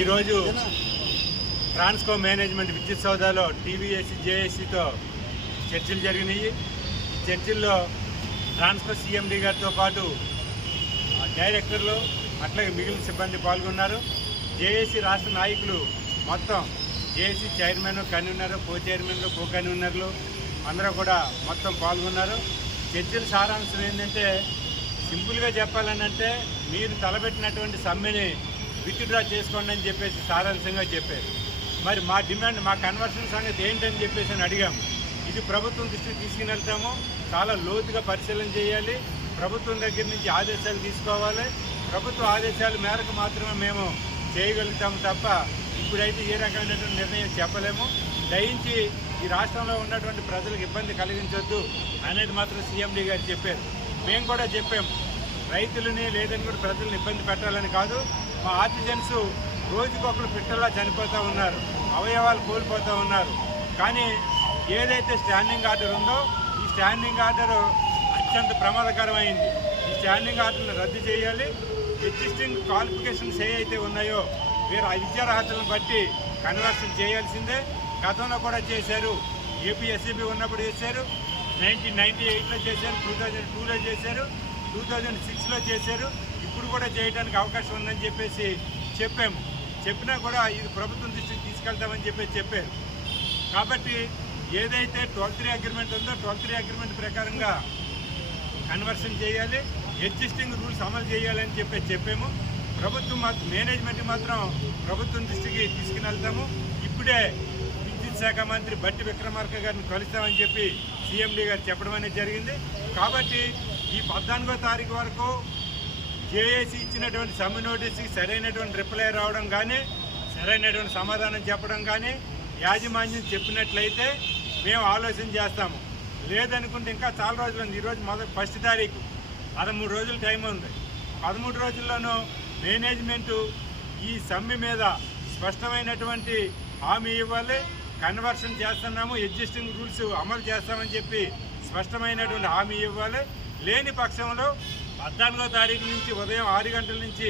ఈరోజు ట్రాన్స్కో మేనేజ్మెంట్ విద్యుత్ సౌదాలో టీవీఎస్సీ జేఏసీతో చర్చలు జరిగినాయి. ఈ చర్చల్లో ట్రాన్స్కో సీఎండీ గారితో పాటు డైరెక్టర్లు అట్లాగే మిగిలిన సిబ్బంది పాల్గొన్నారు. జేఏసీ రాష్ట్ర నాయకులు మొత్తం జేఏసీ చైర్మన్, కన్వీనర్, కో చైర్మన్లు, కో కన్వీనర్లు అందరూ కూడా మొత్తం పాల్గొన్నారు. చర్చల సారాంశం ఏంటంటే సింపుల్గా చెప్పాలనంటే మీరు తలపెట్టినటువంటి సమ్మెని విత్డ్రా చేసుకోండి అని చెప్పేసి సారాంశంగా చెప్పారు. మరి మా డిమాండ్, మా కన్వర్షన్ సంగతి ఏంటని చెప్పేసి అని అడిగాము. ఇది ప్రభుత్వం దృష్టికి తీసుకుని వెళ్తాము, చాలా లోతుగా పరిశీలన చేయాలి, ప్రభుత్వం దగ్గర నుంచి ఆదేశాలు తీసుకోవాలి, ప్రభుత్వ ఆదేశాల మేరకు మాత్రమే మేము చేయగలుగుతాము తప్ప ఇప్పుడైతే ఏ రకమైనటువంటి నిర్ణయం చెప్పలేము. దయించి ఈ రాష్ట్రంలో ఉన్నటువంటి ప్రజలకు ఇబ్బంది కలిగించొద్దు అనేది మాత్రం సీఎండీ గారు చెప్పారు. మేము కూడా చెప్పాము, రైతులని లేదని కూడా ప్రజలను ఇబ్బంది పెట్టాలని కాదు. మా ఆర్టిజన్స్ రోజుకొకరు పిట్టల్లా చనిపోతూ ఉన్నారు, అవయవాలు కోల్పోతూ ఉన్నారు. కానీ ఏదైతే స్టాండింగ్ ఆర్డర్ ఉందో ఈ స్టాండింగ్ ఆర్డర్ అత్యంత ప్రమాదకరమైంది. ఈ స్టాండింగ్ ఆర్డర్ను రద్దు చేయాలి. ఎగ్జిస్టింగ్ క్వాలిఫికేషన్స్ ఏవైతే ఉన్నాయో మీరు ఆ విద్యార్హతలను బట్టి కన్వర్షన్ చేయాల్సిందే. గతంలో కూడా చేశారు, ఏపీఎస్సీబీ ఉన్నప్పుడు చేశారు, 1998లో చేశారు, 2002లో చేశారు, 2006లో చేశారు. ఇప్పుడు కూడా చేయడానికి అవకాశం ఉందని చెప్పేసి చెప్పాము. చెప్పినా కూడా ఇది ప్రభుత్వం దృష్టికి తీసుకెళ్తామని చెప్పేసి చెప్పారు. కాబట్టి ఏదైతే 12(3) అగ్రిమెంట్ ఉందో 12(3) అగ్రిమెంట్ ప్రకారంగా కన్వర్షన్ చేయాలి, ఎగ్జిస్టింగ్ రూల్స్ అమలు చేయాలని చెప్పాము. ప్రభుత్వం మేనేజ్మెంట్ మాత్రం ప్రభుత్వం దృష్టికి తీసుకుని వెళ్తాము. ఇప్పుడే విద్యుత్ శాఖ మంత్రి బట్టి విక్రమార్క గారిని కలుస్తామని చెప్పి సీఎండీ గారు చెప్పడం అనేది జరిగింది. కాబట్టి ఈ 14వ తారీఖు వరకు జేఏసీ ఇచ్చినటువంటి సమ్మె నోటీస్కి సరైనటువంటి రిప్లై రావడం కానీ, సరైనటువంటి సమాధానం చెప్పడం కానీ యాజమాన్యం చెప్పినట్లయితే మేము ఆలోచన చేస్తాము. లేదనుకుంటే ఇంకా చాలా రోజులు ఉంది. ఈరోజు 1 తారీఖు, 13 రోజులు టైం ఉంది. 13 రోజుల్లోనూ మేనేజ్మెంటు ఈ సమ్మె మీద స్పష్టమైనటువంటి హామీ ఇవ్వాలి. కన్వర్షన్ చేస్తున్నాము, ఎగ్జిస్టింగ్ రూల్స్ అమలు చేస్తామని చెప్పి స్పష్టమైనటువంటి హామీ ఇవ్వాలి. లేని పక్షంలో 14వ తారీఖు నుంచి ఉదయం 6 గంటల నుంచి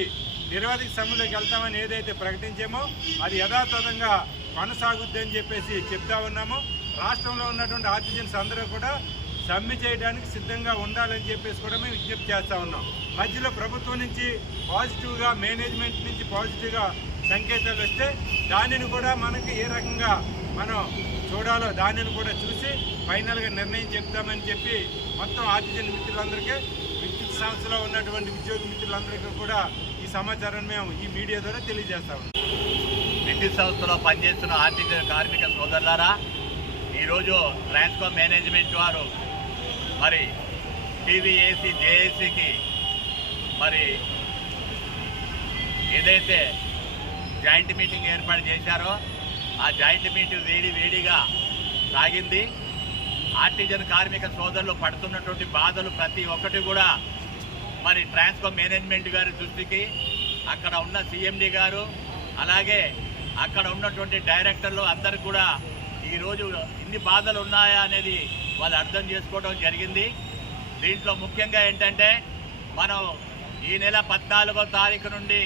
నిరవధిక సమ్మెలోకి వెళ్తామని ఏదైతే ప్రకటించామో అది యథాతథంగా కొనసాగుద్దని చెప్పేసి చెప్తా ఉన్నాము. రాష్ట్రంలో ఉన్నటువంటి ఆర్టిజన్స్ అందరూ కూడా సమ్మె చేయడానికి సిద్ధంగా ఉండాలని చెప్పేసి కూడా మేము విజ్ఞప్తి చేస్తూ ఉన్నాం. మధ్యలో ప్రభుత్వం నుంచి పాజిటివ్గా, మేనేజ్మెంట్ నుంచి పాజిటివ్గా సంకేతాలు వస్తే దానిని కూడా మనకి ఏ రకంగా మనం చూడాలో దానిని కూడా చూసి ఫైనల్గా నిర్ణయం చెప్తామని చెప్పి మొత్తం ఆర్టిజన్ మిత్రులందరికీ, విద్యుత్ సంస్థలో ఉన్నటువంటి ఉద్యోగ మిత్రులందరికీ కూడా ఈ సమాచారాన్ని మేము ఈ మీడియా ద్వారా తెలియజేస్తా ఉన్నాం. విద్యుత్ సంస్థలో పనిచేస్తున్న ఆర్టిజన్ కార్మిక సోదరులారా, ఈరోజు ట్రాన్స్కో మేనేజ్మెంట్ వారు మరి టీవీఏసీ జేఏసీకి మరి ఏదైతే జాయింట్ మీటింగ్ ఏర్పాటు చేశారో ఆ జాయింట్ మీటింగ్ వేడిగా సాగింది. ఆర్టిజన్ కార్మిక సోదరులు పడుతున్నటువంటి బాధలు ప్రతి ఒక్కటి కూడా మరి ట్రాన్స్కో మేనేజ్మెంట్ గారి దృష్టికి, అక్కడ ఉన్న సీఎండీ గారు అలాగే అక్కడ ఉన్నటువంటి డైరెక్టర్లు అందరూ కూడా ఈరోజు ఇన్ని బాధలు ఉన్నాయా అనేది వాళ్ళు అర్థం చేసుకోవడం జరిగింది. దీంట్లో ముఖ్యంగా ఏంటంటే మనం ఈ నెల 14వ తారీఖు నుండి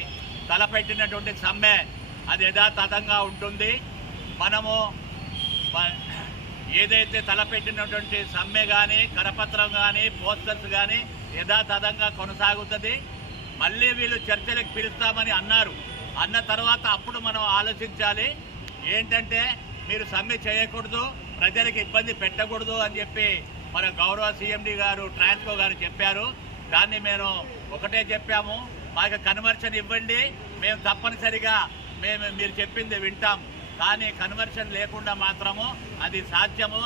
తలపెట్టినటువంటి సమ్మె అది యథాతథంగా ఉంటుంది. మనము ఏదైతే తలపెట్టినటువంటి సమ్మె కానీ, కరపత్రం కానీ, పోస్టర్స్ కానీ యథాతథంగా కొనసాగుతుంది. మళ్ళీ వీళ్ళు చర్చలకు పిలుస్తామని అన్న తర్వాత అప్పుడు మనం ఆలోచించాలి. ఏంటంటే మీరు సమ్మె చేయకూడదు, ప్రజలకు ఇబ్బంది పెట్టకూడదు అని చెప్పి మన గౌరవ సీఎండీ గారు, ట్రాన్స్కో గారు చెప్పారు. దాన్ని మేము ఒకటే చెప్పాము, మాకు కన్వర్షన్ ఇవ్వండి, మేము తప్పనిసరిగా మీరు చెప్పింది వింటాం. కానీ కన్వర్షన్ లేకుండా మాత్రము అది సాధ్యము,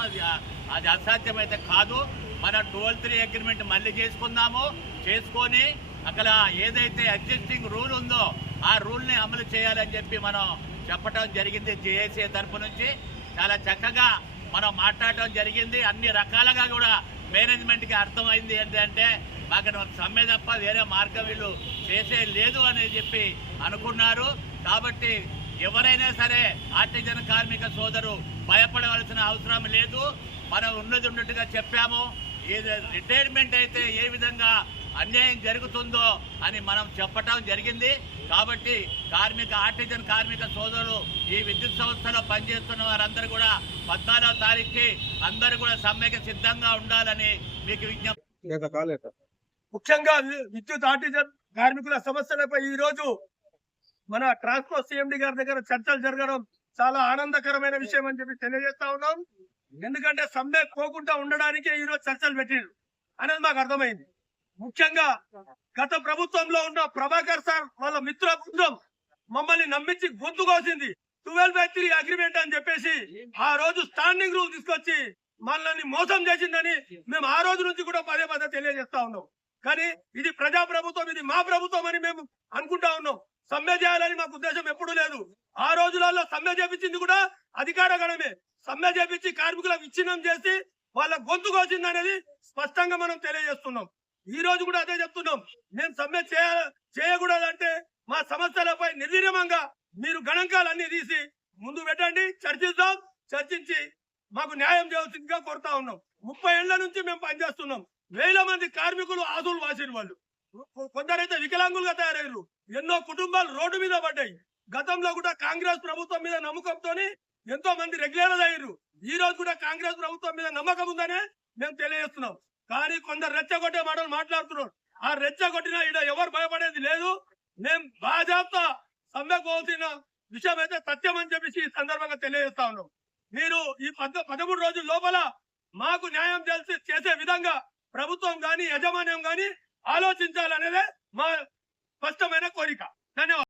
అది అసాధ్యమైతే కాదు. మన 12(3) అగ్రిమెంట్ మళ్ళీ చేసుకొని అక్కడ ఏదైతే ఎగ్జిస్టింగ్ రూల్ ఉందో ఆ రూల్ని అమలు చేయాలని చెప్పి మనం చెప్పడం జరిగింది. జేఏసీ తరఫు నుంచి చాలా చక్కగా మనం మాట్లాడటం జరిగింది. అన్ని రకాలుగా కూడా మేనేజ్మెంట్కి అర్థమైంది ఏంటంటే మాకు సమ్మె తప్ప వేరే మార్గం వీళ్ళు చేసే లేదు అని చెప్పి అనుకున్నారు. కాబట్టి ఎవరైనా సరే ఆర్టిజన్ కార్మిక సోదరు భయపడవలసిన అవసరం లేదు. మనం ఉన్నట్టుగా చెప్పాము. రిటైర్మెంట్ అయితే ఏ విధంగా అన్యాయం జరుగుతుందో అని మనం చెప్పటం జరిగింది. కాబట్టి ఆర్టిజన్ కార్మిక సోదరులు ఈ విద్యుత్ సంస్థలో పనిచేస్తున్న వారందరూ కూడా 14వ తారీఖుకి అందరూ కూడా సమ్మెకి సిద్ధంగా ఉండాలని మీకు విజ్ఞప్తి. ముఖ్యంగా విద్యుత్ ఆర్టిజన్ కార్మికుల సమస్యలపై ఈ రోజు మన ట్రాన్స్కో సిఎండి గారి దగ్గర చర్చలు జరగడం చాలా ఆనందకరమైన విషయం అని చెప్పి తెలియజేస్తా ఉన్నాం. ఎందుకంటే సమ్మె పోకుండా ఉండడానికే ఈ రోజు చర్చలు పెట్టిండ్రు అనేది మాకు అర్థమైంది. ముఖ్యంగా గత ప్రభుత్వంలో ఉన్న ప్రభాకర్ సార్ వాళ్ళ మిత్ర బృందం మమ్మల్ని నమ్మించి గొంతు కోసింది 12/3 అగ్రిమెంట్ అని చెప్పేసి ఆ రోజు స్టాండింగ్ రూల్ తీసుకొచ్చి మనల్ని మోసం చేసిందని మేము ఆ రోజు నుంచి కూడా పదే తెలియజేస్తా ఉన్నాం. కానీ ఇది ప్రజా ప్రభుత్వం, ఇది మా ప్రభుత్వం అని మేము అనుకుంటా ఉన్నాం. సమ్మె చేయాలని మాకు ఉద్దేశం ఎప్పుడూ లేదు. ఆ రోజులలో సమ్మె చేపించింది కూడా అధికార గణమే. సమ్మె చేపించి కార్మికుల విచ్ఛిన్నం చేసి వాళ్ళ గొంతు కోసింది అనేది స్పష్టంగా మనం తెలియజేస్తున్నాం. ఈ రోజు కూడా అదే చెప్తున్నాం. మేము సమ్మె చేయకూడదంటే మా సమస్యలపై నిర్విరామంగా మీరు గణాంకాలన్నీ తీసి ముందు పెట్టండి, చర్చిద్దాం. చర్చించి మాకు న్యాయం చేయాల్సిందిగా కోరుతా ఉన్నాం. 30 ఏళ్ల నుంచి మేము పనిచేస్తున్నాం. వేల మంది కార్మికులు ఆదులు వాసిన వాళ్ళు, కొందరైతే వికలాంగులుగా తయారయ్యారు. ఎన్నో కుటుంబాలు రోడ్డు మీద పడ్డాయి. గతంలో కూడా కాంగ్రెస్ ప్రభుత్వం మీద నమ్మకంతో ఎంతో మంది రెగ్యులర్ అయ్యారు. ఈ రోజు కూడా కాంగ్రెస్ ప్రభుత్వం మీద నమ్మకం ఉందనే మేము తెలియజేస్తున్నాం. కానీ కొందరు రెచ్చగొట్టే మాటలు మాట్లాడుతున్నారు. ఆ రెచ్చగొట్టినా ఇక్కడ ఎవరు భయపడేది లేదు. మేము బాజాప్తా సమ్మె పోల్సిన విషయం అయితే సత్యం అని చెప్పేసి ఈ సందర్భంగా తెలియజేస్తా ఉన్నాం. మీరు ఈ 13 రోజుల లోపల మాకు న్యాయం చేసే విధంగా ప్రభుత్వం గాని యజమాన్యం గాని ఆలోచించాలనేదే మా స్పష్టమైన కోరిక. ధన్యవాదాలు.